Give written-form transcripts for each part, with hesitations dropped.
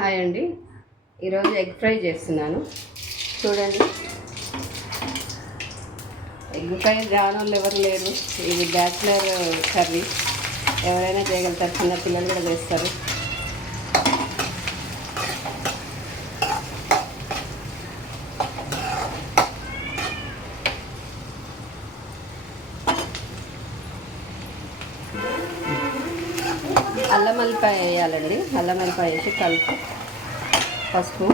Hi అండి, ఈరోజు egg fry చేస్తున్నాను. చూడండి, ఎగ్ ఫ్రై రానోళ్ళు ఎవరు లేరు. ఇది బ్యాచిలర్ కర్రీ, ఎవరైనా చేయగలుగుతారు. చిన్న పిల్లలు కూడా చేస్తారు. అల్లం వెల్లిపాయ వేయాలండి. అల్లం వెల్లిపాయ వేసి కలిపి పసుపు,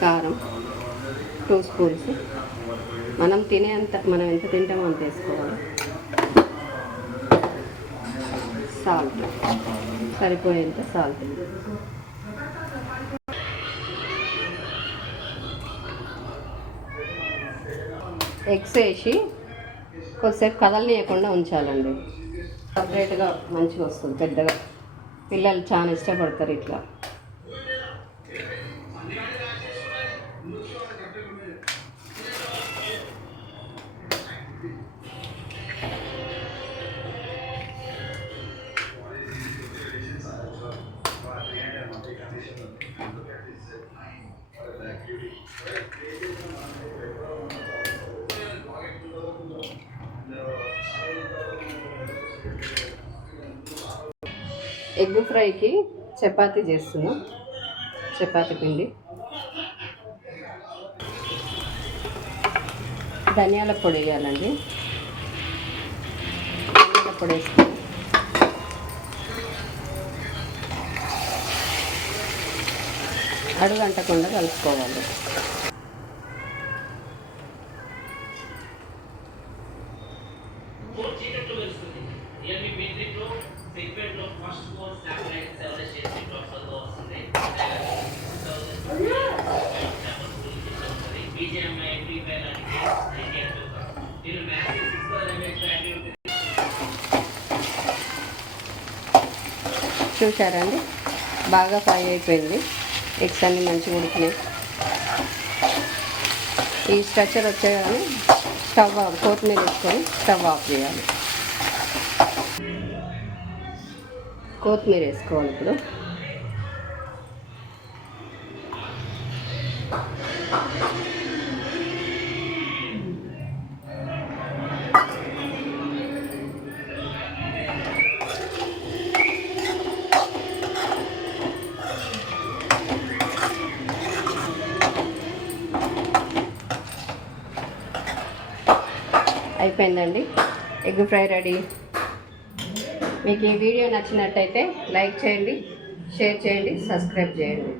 కారం 2 స్పూన్స్, మనం ఎంత తింటామో అంత వేసుకోవాలి. సాల్ట్ సరిపోయేంత సాల్ట్. ఎగ్స్ వేసి కొద్దిసేపు కదలనీయకుండా ఉంచాలండి. సపరేట్గా మంచిగా వస్తుంది. పెద్దగా పిల్లలు చాలా ఇష్టపడతారు ఇట్లా. ఎగ్ ఫ్రైకి చపాతీ చేస్తున్నాం. చపాతీ పిండి, ధనియాల పొడి వేయాలండి. ధనియాల పొడి వేసుకొని అడుగంటకుండా కలుపుకోవాలి. చూసారండి, బాగా ఫ్రై అయిపోయింది. ఎగ్స్ అన్నీ మంచిగా ఉడికినాయి. ఈ స్ట్రక్చర్ వచ్చేగానే కొత్తిమీర వేసుకొని స్టవ్ ఆఫ్ చేయాలి. కొత్తిమీర వేసుకోవాలి. ఇప్పుడు అయిపోయిందండి, ఎగ్ ఫ్రై రెడీ. మీకు ఈ వీడియో నచ్చినట్టయితే లైక్ చేయండి, షేర్ చేయండి, సబ్స్క్రైబ్ చేయండి.